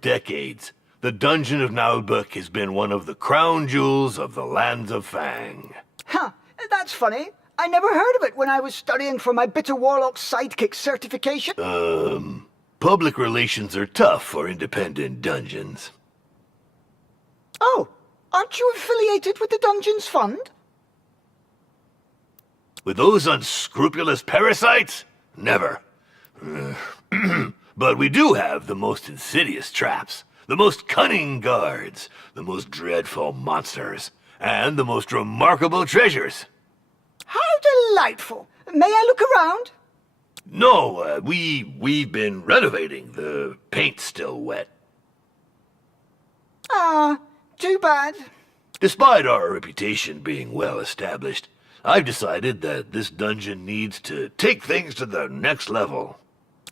decades, the dungeon of Naheulbeuk has been one of the crown jewels of the lands of Fang. Huh, that's funny. I never heard of it when I was studying for my Bitter Warlock Sidekick certification. Public relations are tough for independent dungeons. Oh, aren't you affiliated with the Dungeons Fund? With those unscrupulous parasites? Never. But we do have the most insidious traps, the most cunning guards, the most dreadful monsters, and the most remarkable treasures. How delightful. May I look around? No, we've been renovating. The paint's still wet. Ah, too bad. Despite our reputation being well established, I've decided that this dungeon needs to take things to the next level.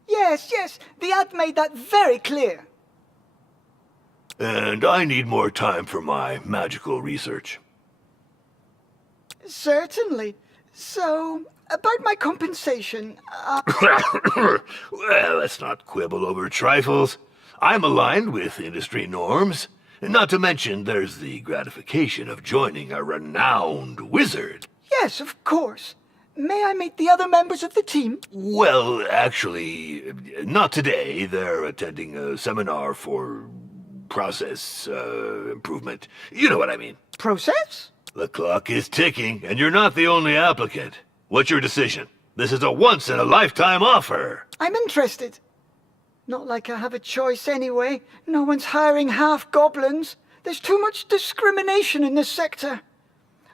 Yes, the ad made that very clear. And I need more time for my magical research. Certainly. So, about my compensation, Well, let's not quibble over trifles. I'm aligned with industry norms. Not to mention there's the gratification of joining a renowned wizard. Yes, of course. May I meet the other members of the team? Well, actually, not today. They're attending a seminar for process improvement. You know what I mean. Process? The clock is ticking, and you're not the only applicant. What's your decision? This is a once-in-a-lifetime offer. I'm interested. Not like I have a choice anyway. No one's hiring half-goblins. There's too much discrimination in this sector.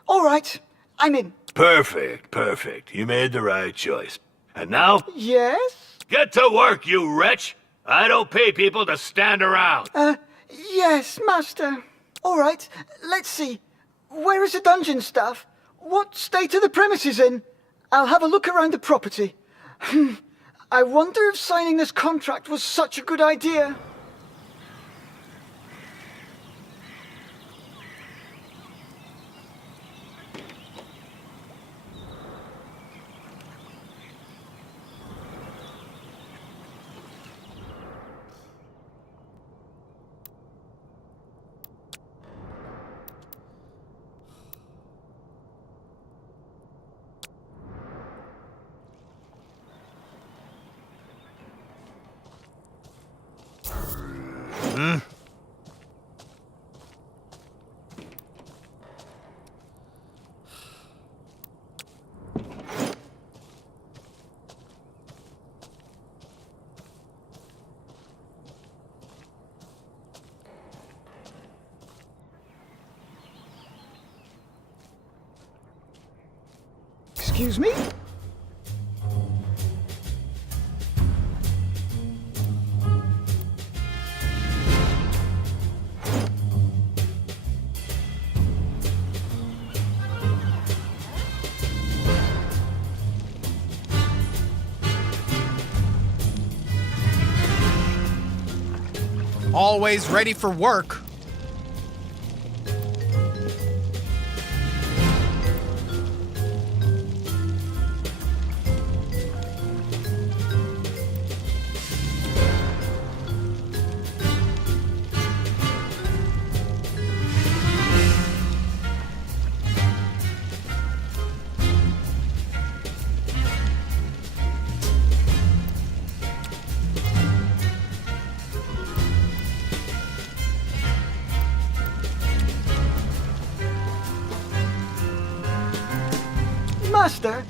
All right, I'm in. Perfect. You made the right choice. And now, Yes? get to work, you wretch! I don't pay people to stand around. Yes, Master. All right, let's see. Where is the dungeon staff? What state are the premises in? I'll have a look around the property. I wonder if signing this contract was such a good idea. Excuse me? Always ready for work. Master,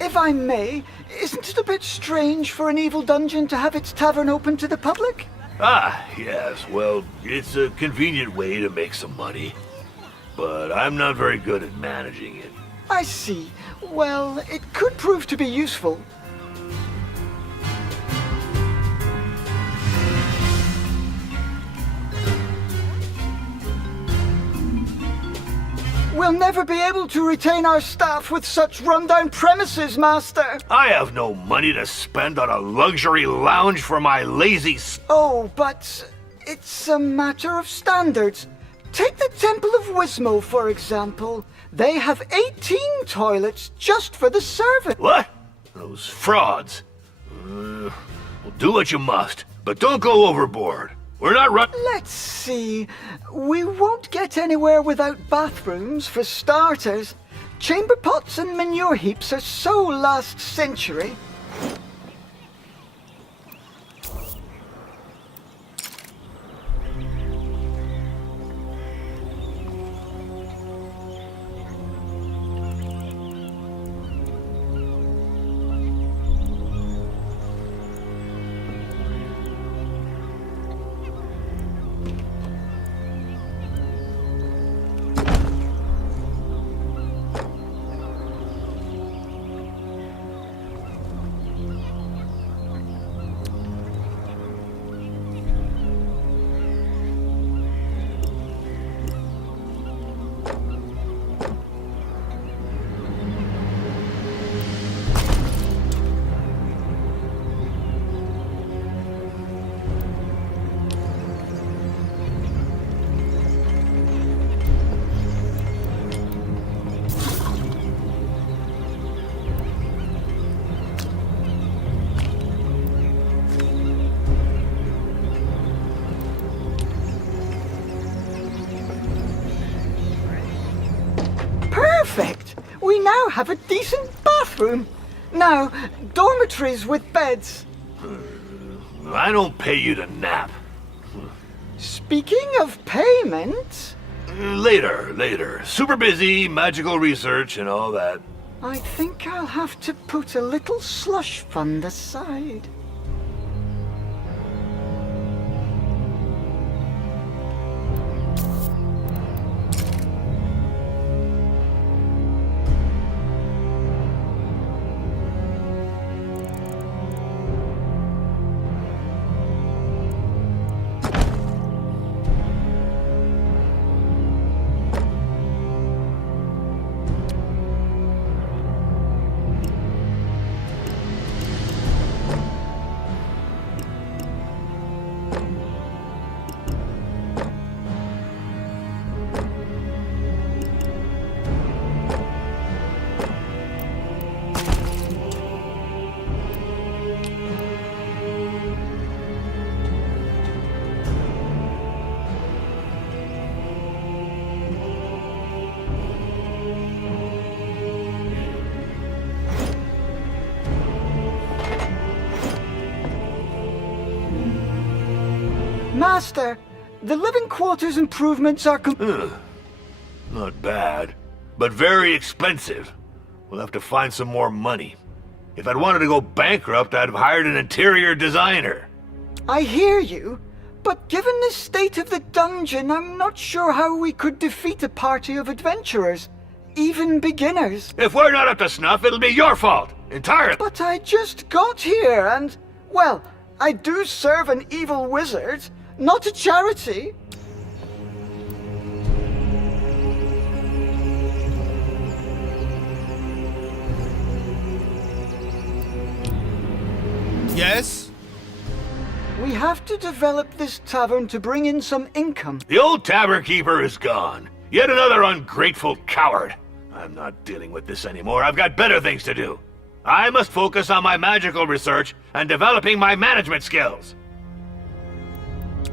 if I may, isn't it a bit strange for an evil dungeon to have its tavern open to the public? Ah, yes, well, it's a convenient way to make some money. But I'm not very good at managing it. I see. Well, it could prove to be useful. We'll never be able to retain our staff with such rundown premises, Master. I have no money to spend on a luxury lounge for my lazy Oh, but it's a matter of standards. Take the Temple of Wismo, for example. They have 18 toilets just for the servants. What? Those frauds. Well, do what you must, but don't go overboard. We're not Let's see. We won't get anywhere without bathrooms, for starters. Chamber pots and manure heaps are so last century. Perfect! We now have a decent bathroom. Now, dormitories with beds. I don't pay you to nap. Speaking of payment, Later. Super busy, magical research and all that. I think I'll have to put a little slush fund aside. Master, the living quarters improvements are Not bad, but very expensive. We'll have to find some more money. If I'd wanted to go bankrupt, I'd have hired an interior designer. I hear you, but given the state of the dungeon, I'm not sure how we could defeat a party of adventurers, even beginners. If we're not up to snuff, it'll be your fault, entirely. But I just got here and, well, I do serve an evil wizard, not a charity. Yes? We have to develop this tavern to bring in some income. The old tavern keeper is gone. Yet another ungrateful coward. I'm not dealing with this anymore. I've got better things to do. I must focus on my magical research and developing my management skills.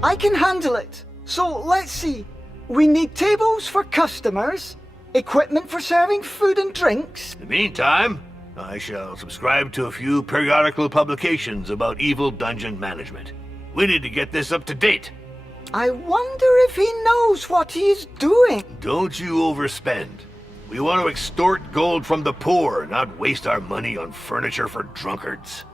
I can handle it. So let's see. We need tables for customers, equipment for serving food and drinks. In the meantime, I shall subscribe to a few periodical publications about evil dungeon management. We need to get this up to date. I wonder if he knows what he is doing. Don't you overspend. We want to extort gold from the poor, not waste our money on furniture for drunkards.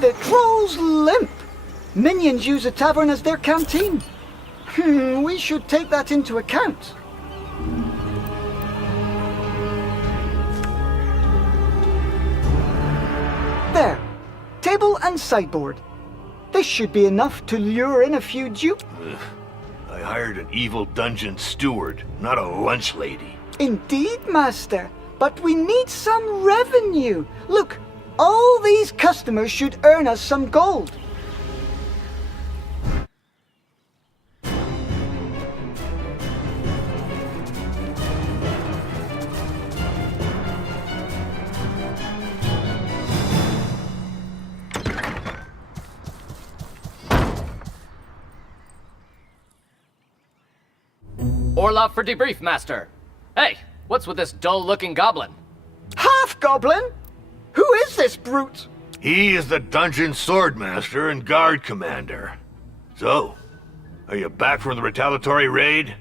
the troll's limp. Minions use a tavern as their canteen. We should take that into account. There. Table and sideboard. This should be enough to lure in a few dupe. I hired an evil dungeon steward, not a lunch lady. Indeed, Master. But we need some revenue. Look, all these customers should earn us some gold. Orloff for debrief, Master. Hey, what's with this dull-looking goblin? Half-goblin? Who is this brute? He is the dungeon swordmaster and guard commander. So, are you back from the retaliatory raid?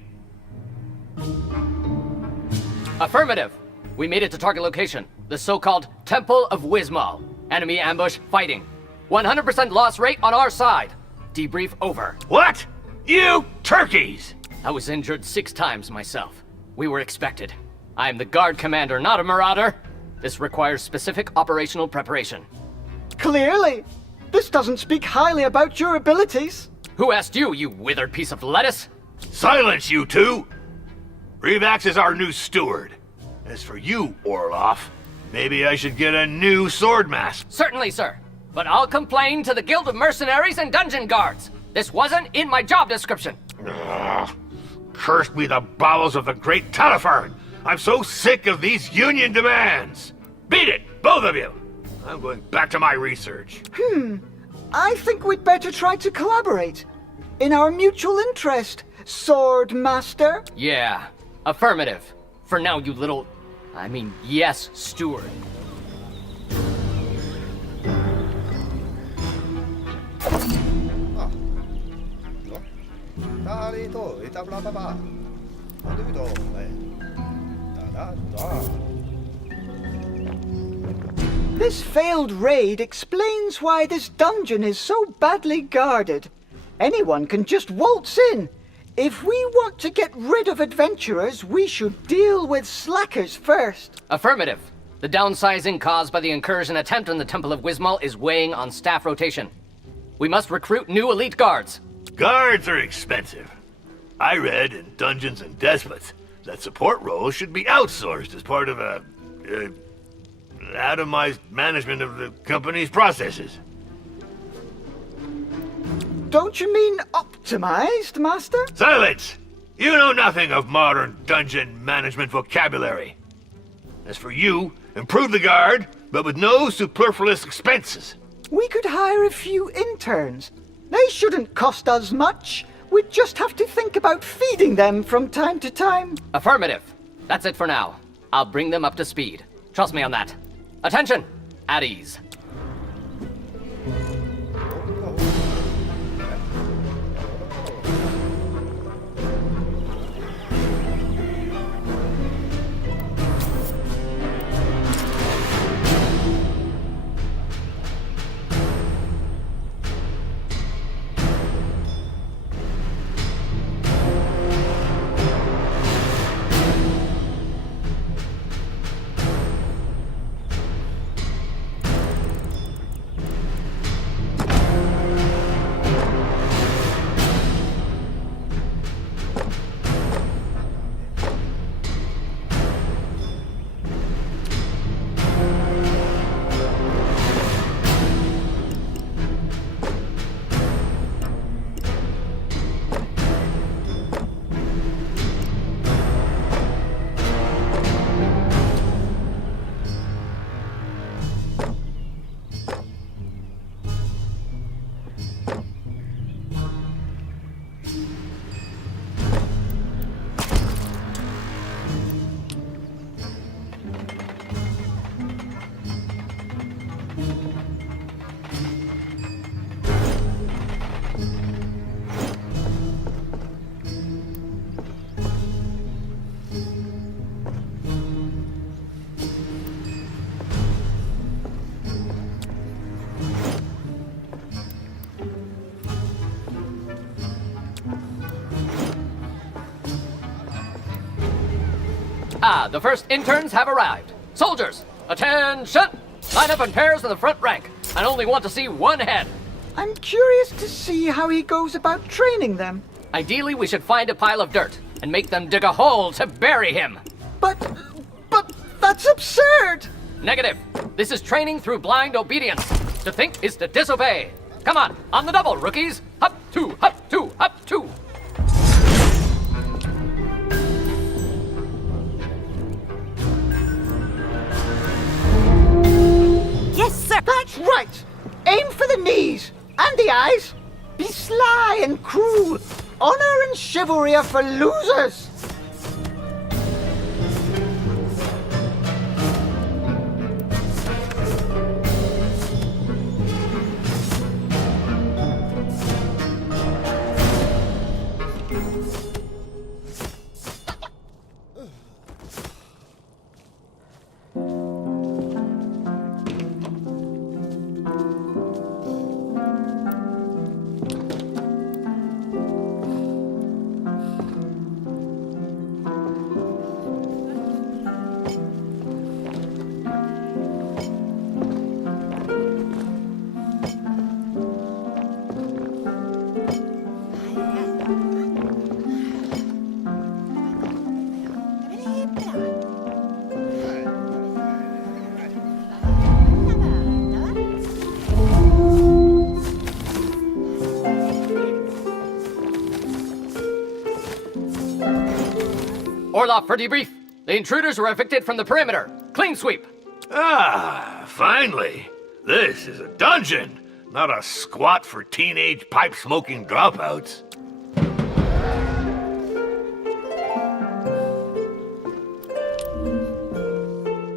Affirmative. We made it to target location, the so-called Temple of Wismal. Enemy ambush fighting. 100% loss rate on our side. Debrief over. What? You turkeys! I was injured 6 times myself. We were expected. I am the guard commander, not a marauder. This requires specific operational preparation. Clearly. This doesn't speak highly about your abilities. Who asked you, you withered piece of lettuce? Silence, you two! Revax is our new steward. As for you, Orloff, maybe I should get a new swordmaster. Certainly, sir. But I'll complain to the Guild of Mercenaries and Dungeon Guards. This wasn't in my job description. Ugh. Cursed be the bowels of the great Talifern! I'm so sick of these union demands! Beat it, both of you! I'm going back to my research. I think we'd better try to collaborate. In our mutual interest, Sword Master. Yeah, affirmative. For now, you little... yes, steward. This failed raid explains why this dungeon is so badly guarded. Anyone can just waltz in. If we want to get rid of adventurers, we should deal with slackers first. Affirmative. The downsizing caused by the incursion attempt on the Temple of Wismal is weighing on staff rotation. We must recruit new elite guards. Guards are expensive. I read in Dungeons and Despots that support roles should be outsourced as part of a atomized management of the company's processes. Don't you mean optimized, Master? Silence! You know nothing of modern dungeon management vocabulary. As for you, improve the guard, but with no superfluous expenses. We could hire a few interns. They shouldn't cost us much. We'd just have to think about feeding them from time to time. Affirmative. That's it for now. I'll bring them up to speed. Trust me on that. Attention! At ease. Ah, the first interns have arrived. Soldiers, attention! Line up in pairs in the front rank. I only want to see one head. I'm curious to see how he goes about training them. Ideally, we should find a pile of dirt and make them dig a hole to bury him. But that's absurd! Negative. This is training through blind obedience. To think is to disobey. Come on the double, rookies. Hop, two, hop, two, hop, two. Yes, sir. That's right! Aim for the knees and the eyes. Be sly and cruel. Honor and chivalry are for losers. Orloff for debrief. The intruders were evicted from the perimeter. Clean sweep. Ah, finally. This is a dungeon, not a squat for teenage pipe-smoking dropouts.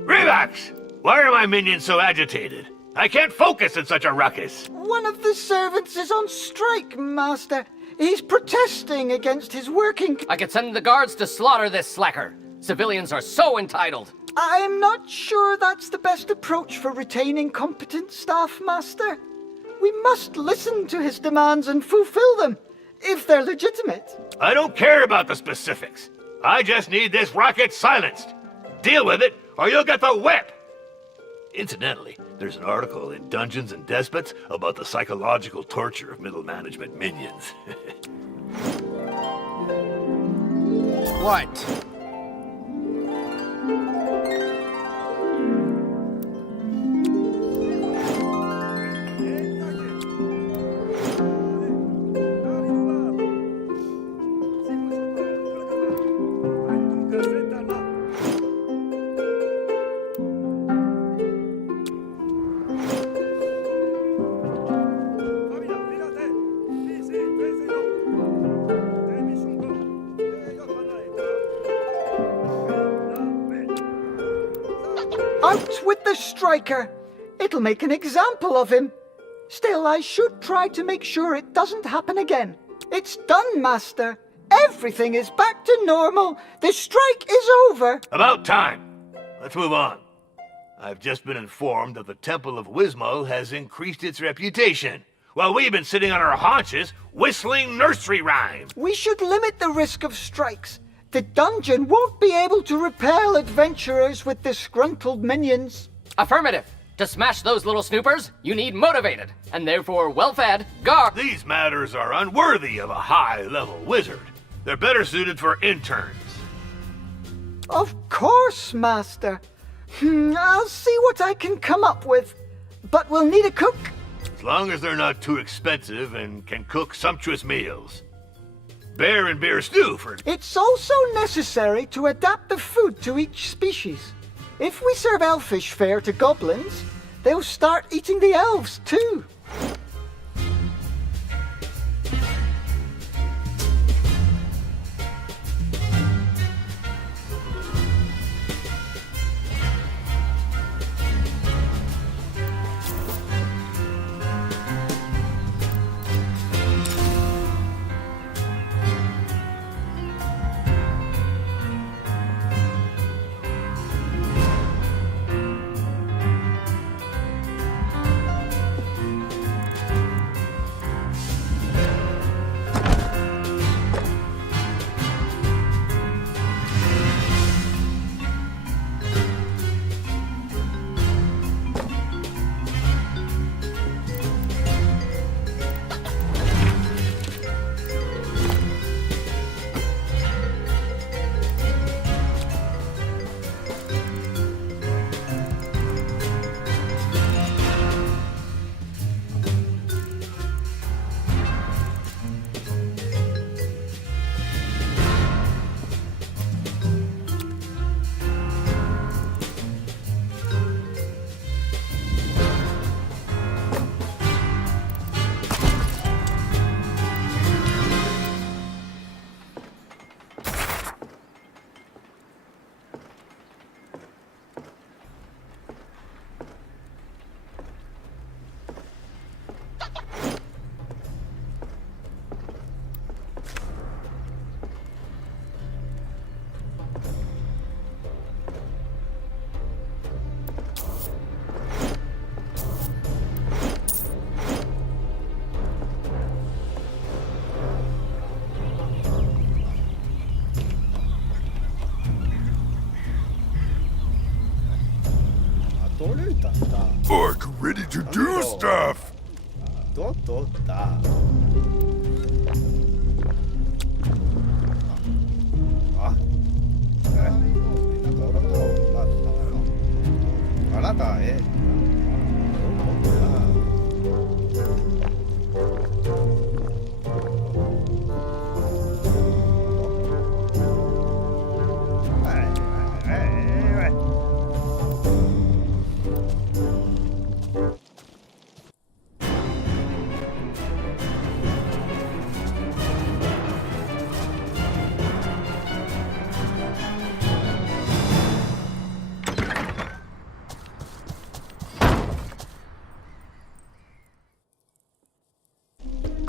Revax! Why are my minions so agitated? I can't focus in such a ruckus. One of the servants is on strike, Master. He's protesting against his working... I could send the guards to slaughter this slacker. Civilians are so entitled. I'm not sure that's the best approach for retaining competent staff, Master. We must listen to his demands and fulfill them, if they're legitimate. I don't care about the specifics. I just need this rocket silenced. Deal with it, or you'll get the whip! Incidentally, there's an article in Dungeons and Despots about the psychological torture of middle management minions. What? Out with the striker! It'll make an example of him. Still, I should try to make sure it doesn't happen again. It's done, Master. Everything is back to normal. The strike is over. About time. Let's move on. I've just been informed that the Temple of Wismal has increased its reputation, while we've been sitting on our haunches whistling nursery rhymes. We should limit the risk of strikes. The dungeon won't be able to repel adventurers with disgruntled minions. Affirmative. To smash those little snoopers, you need motivated, and therefore well-fed, guards. These matters are unworthy of a high-level wizard. They're better suited for interns. Of course, Master. I'll see what I can come up with. But we'll need a cook. As long as they're not too expensive and can cook sumptuous meals. Bear and beer stew for... It's also necessary to adapt the food to each species. If we serve elfish fare to goblins, they'll start eating the elves too. orc ready to do stuff. 또. 알았다. 예.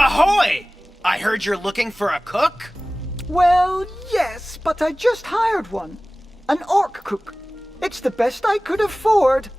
Ahoy! I heard you're looking for a cook? Well, yes, but I just hired one. An orc cook. It's the best I could afford.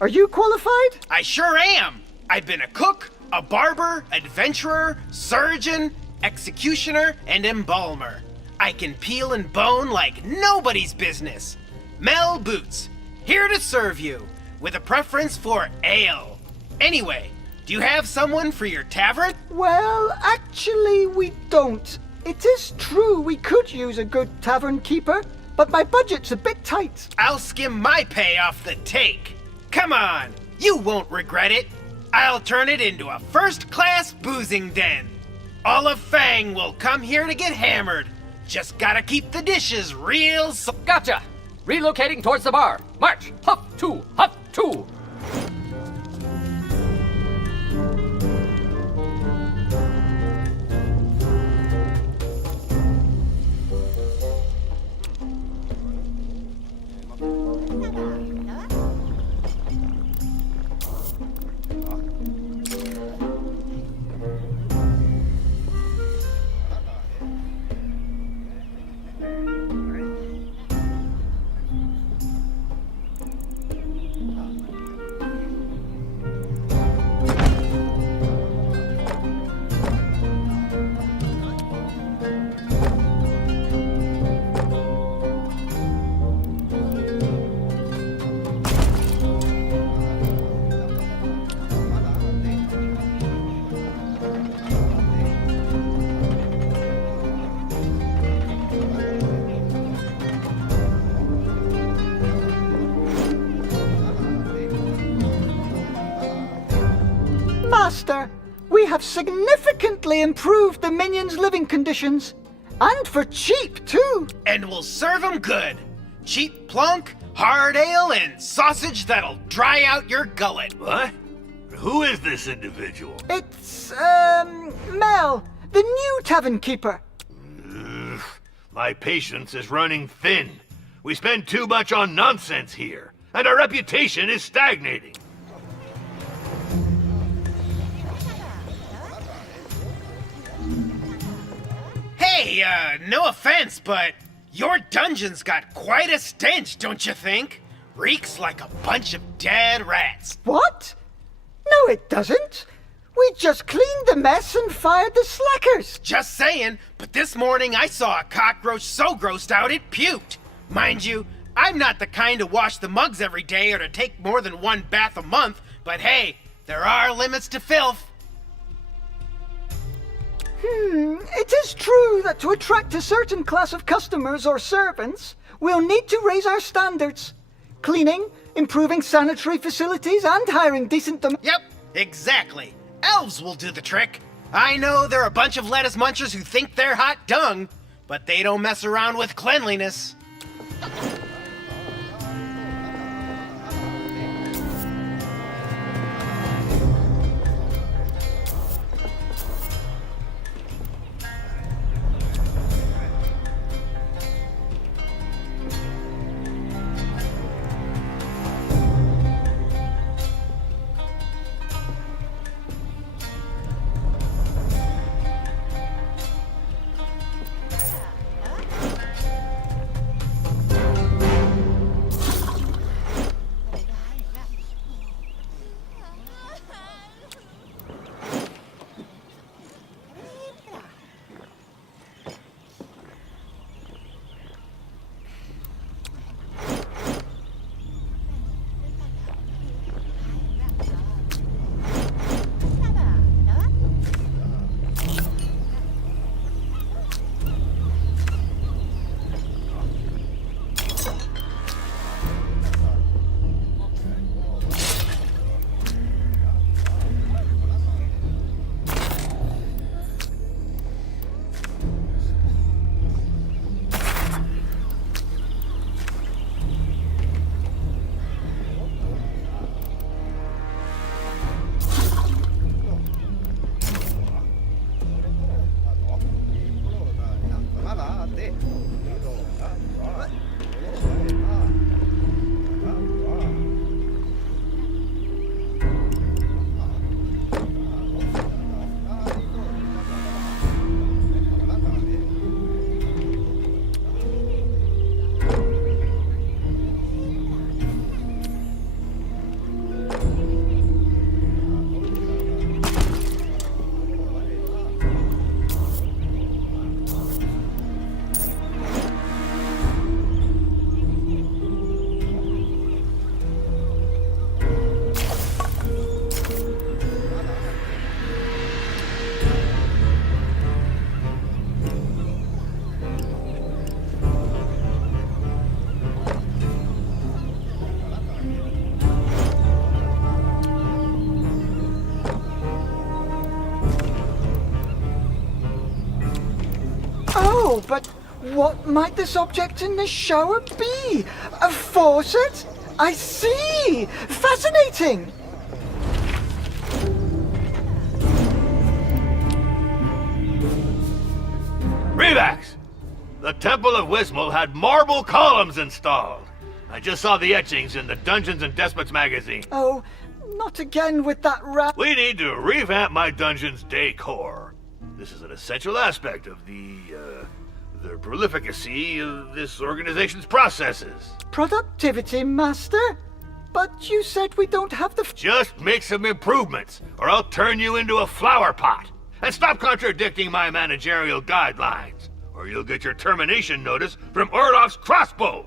Are you qualified? I sure am! I've been a cook, a barber, adventurer, surgeon, executioner, and embalmer. I can peel and bone like nobody's business. Mel Boots, here to serve you, with a preference for ale. Anyway, do you have someone for your tavern? Well, actually, we don't. It is true we could use a good tavern keeper, but my budget's a bit tight. I'll skim my pay off the take. Come on, you won't regret it. I'll turn it into a first-class boozing den. All of Fang will come here to get hammered. Just gotta keep the dishes real Gotcha! Relocating towards the bar. March! Huff two! Huff two! Master, we have significantly improved the minions' living conditions. And for cheap, too. And we'll serve 'em good. Cheap plunk, hard ale, and sausage that'll dry out your gullet. What? Who is this individual? It's, Mel, the new tavern keeper. Ugh, my patience is running thin. We spend too much on nonsense here, and our reputation is stagnating. Hey, no offense, but your dungeon's got quite a stench, don't you think? Reeks like a bunch of dead rats. What? No, it doesn't. We just cleaned the mess and fired the slackers. Just saying, but this morning I saw a cockroach so grossed out it puked. Mind you, I'm not the kind to wash the mugs every day or to take more than one bath a month, but hey, there are limits to filth. It is true that to attract a certain class of customers or servants, we'll need to raise our standards. Cleaning, improving sanitary facilities, and hiring decent Yep, exactly. Elves will do the trick. I know they're a bunch of lettuce munchers who think they're hot dung, but they don't mess around with cleanliness. Oh, but what might this object in the shower be? A faucet? I see! Fascinating! Revax! The Temple of Wismal had marble columns installed. I just saw the etchings in the Dungeons and Despots magazine. Oh, not again with that rat. We need to revamp my dungeon's decor. This is an essential aspect of the prolificacy of this organization's processes. Productivity, Master? But you said we don't have the... Just make some improvements, or I'll turn you into a flower pot. And stop contradicting my managerial guidelines, or you'll get your termination notice from Orloff's crossbow.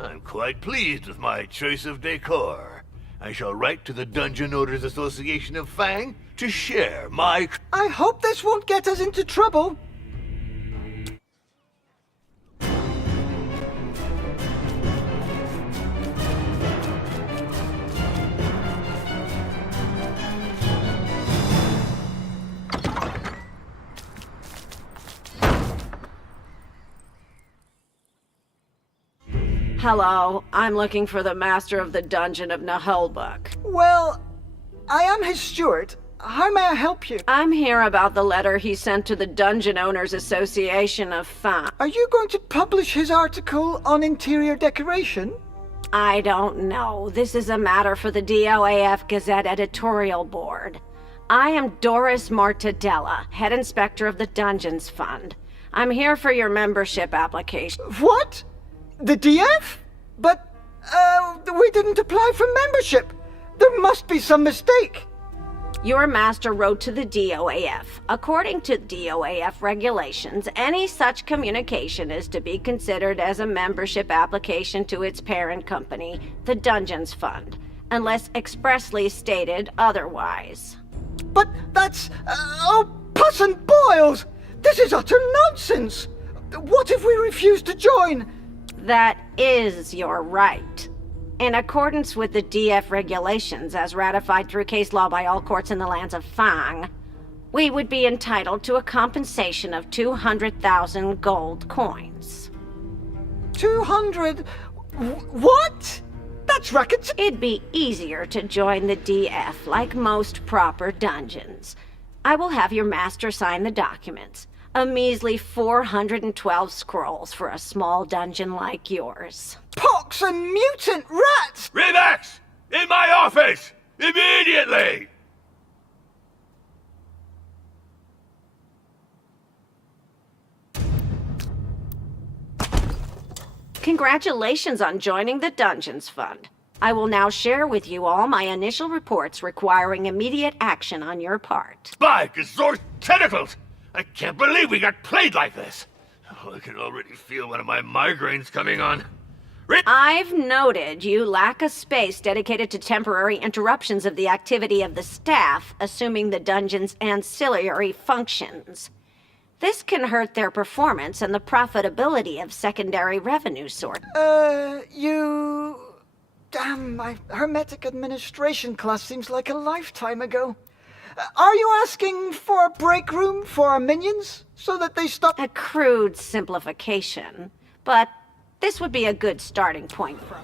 I'm quite pleased with my choice of decor. I shall write to the Dungeon Owners Association of Fang to share my... I hope this won't get us into trouble. Hello, I'm looking for the master of the dungeon of Naheulbeuk. Well, I am his steward. How may I help you? I'm here about the letter he sent to the Dungeon Owners Association of Fang. Are you going to publish his article on interior decoration? I don't know. This is a matter for the DOAF Gazette editorial board. I am Doris Mortadella, head inspector of the Dungeons Fund. I'm here for your membership application. What? The DF? But, we didn't apply for membership. There must be some mistake. Your master wrote to the DOAF. According to DOAF regulations, any such communication is to be considered as a membership application to its parent company, the Dungeons Fund, unless expressly stated otherwise. But that's... oh, pus and boils! This is utter nonsense! What if we refuse to join? That is your right. In accordance with the DF regulations as ratified through case law by all courts in the lands of Fang, we would be entitled to a compensation of 200,000 gold coins. 200... What? That's racket... It'd be easier to join the DF like most proper dungeons. I will have your master sign the documents. A measly 412 scrolls for a small dungeon like yours. Pox and mutant rats! Revax! In my office! Immediately! Congratulations on joining the Dungeons Fund. I will now share with you all my initial reports requiring immediate action on your part. By Gazor's tentacles! I can't believe we got played like this. Oh, I can already feel one of my migraines coming on. I've noted you lack a space dedicated to temporary interruptions of the activity of the staff, assuming the dungeon's ancillary functions. This can hurt their performance and the profitability of secondary revenue sources. Damn, my Hermetic Administration class seems like a lifetime ago. Are you asking for a break room for our minions, so that they stop— A crude simplification, but this would be a good starting point for